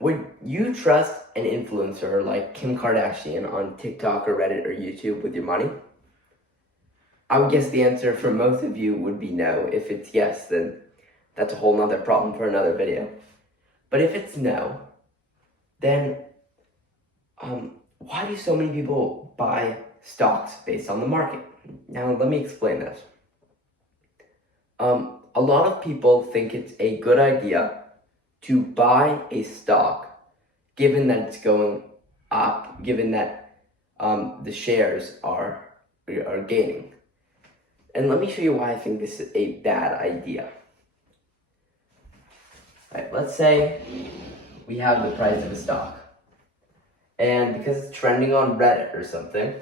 Would you trust an influencer like Kim Kardashian on TikTok or Reddit or YouTube with your money? I would guess the answer for most of you would be no. If it's yes, then that's a whole nother problem for another video. But if it's no, then why do so many people buy stocks based on the market? Now, let me explain this. A lot of people think it's a good idea to buy a stock given that it's going up, given that the shares are gaining. And let me show you why I think this is a bad idea. All right, let's say we have the price of a stock. And because it's trending on Reddit or something,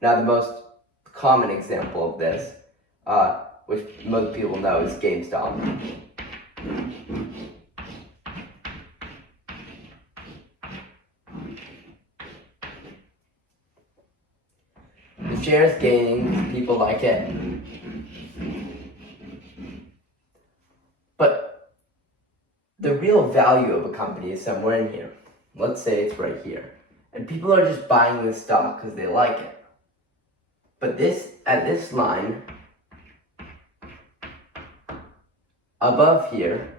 now the most common example of this, which most people know, is GameStop. The share's gaining, people like it. But the real value of a company is somewhere in here. Let's say it's right here. And people are just buying this stock because they like it. But at this line, above here,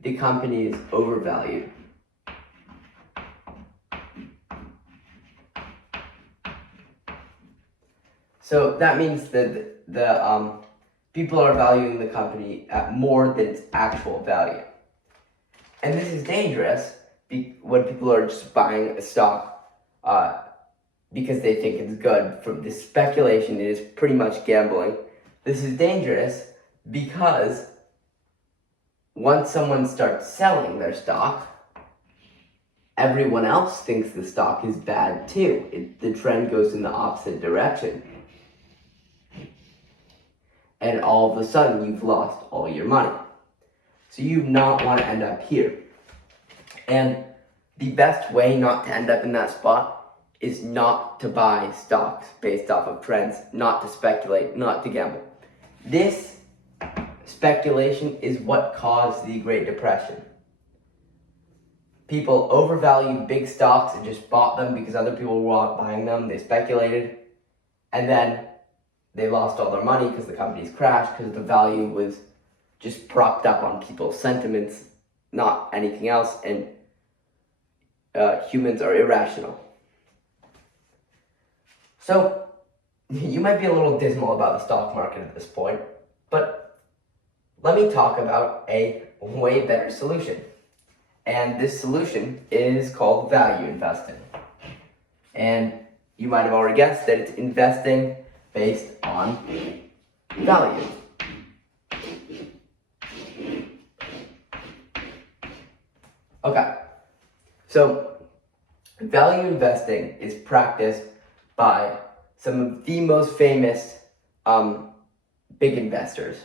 the company is overvalued. So that means that the people are valuing the company at more than its actual value. And this is dangerous when people are just buying a stock because they think it's good. From this speculation, it is pretty much gambling. This is dangerous because once someone starts selling their stock, everyone else thinks the stock is bad too. The trend goes in the opposite direction. And all of a sudden, you've lost all your money. So you do not want to end up here. And the best way not to end up in that spot is not to buy stocks based off of trends, not to speculate, not to gamble. This speculation is what caused the Great Depression. People overvalued big stocks and just bought them because other people were buying them. They speculated, and then they lost all their money because the companies crashed because the value was just propped up on people's sentiments, not anything else, and humans are irrational. So, you might be a little dismal about the stock market at this point, but let me talk about a way better solution. And this solution is called value investing. And you might have already guessed that it's investing based on value. Okay, so value investing is practiced by some of the most famous big investors.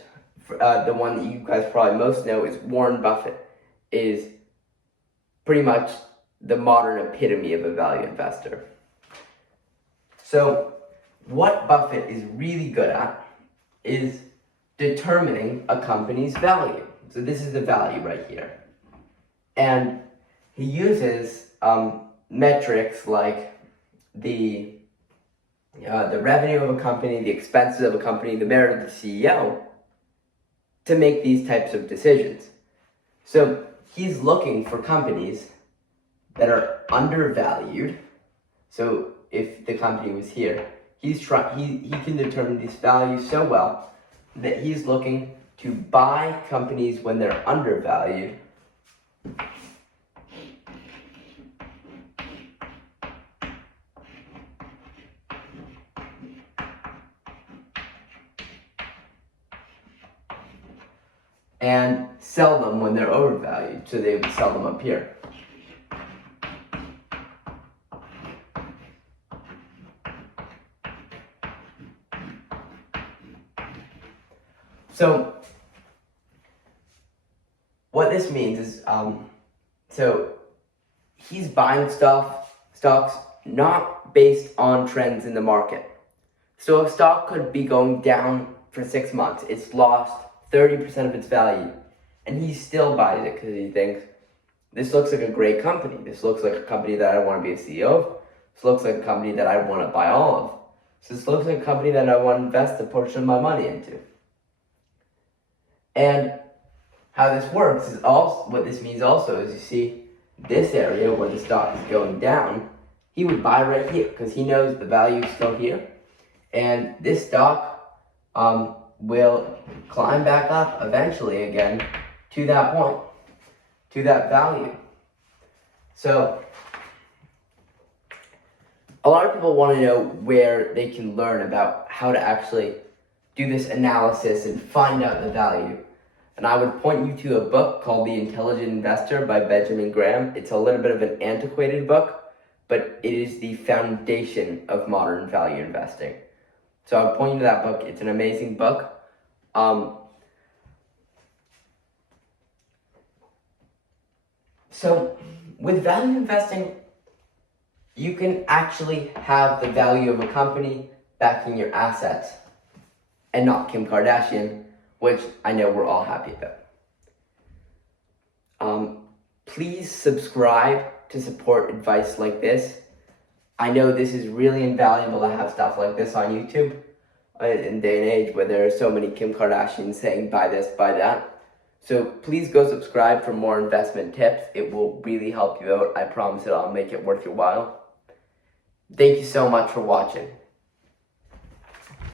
The one that you guys probably most know is Warren Buffett, is pretty much the modern epitome of a value investor. So what Buffett is really good at is determining a company's value. So this is the value right here. And he uses metrics like the revenue of a company, the expenses of a company, the merit of the CEO to make these types of decisions. So he's looking for companies that are undervalued. So if the company was here, he can determine these values so well that he's looking to buy companies when they're undervalued and sell them when they're overvalued. So they would sell them up here. So what this means is, so he's buying stocks not based on trends in the market. So a stock could be going down for 6 months. It's lost 30% of its value. And he still buys it because he thinks this looks like a great company. This looks like a company that I want to be a CEO of. This looks like a company that I want to buy all of. So this looks like a company that I want to invest a portion of my money into. And how this works is also, what this means also is, you see this area where the stock is going down, he would buy right here because he knows the value is still here. And this stock will climb back up eventually again to that point, to that value. So a lot of people want to know where they can learn about how to actually do this analysis and find out the value. And I would point you to a book called The Intelligent Investor by Benjamin Graham. It's a little bit of an antiquated book, but it is the foundation of modern value investing. So I would point you to that book. It's an amazing book. So with value investing, you can actually have the value of a company backing your assets and not Kim Kardashian, which I know we're all happy about. Please subscribe to support advice like this. I know this is really invaluable to have stuff like this on YouTube in day and age where there are so many Kim Kardashians saying buy this, buy that. So please go subscribe for more investment tips. It will really help you out. I promise I'll make it worth your while. Thank you so much for watching.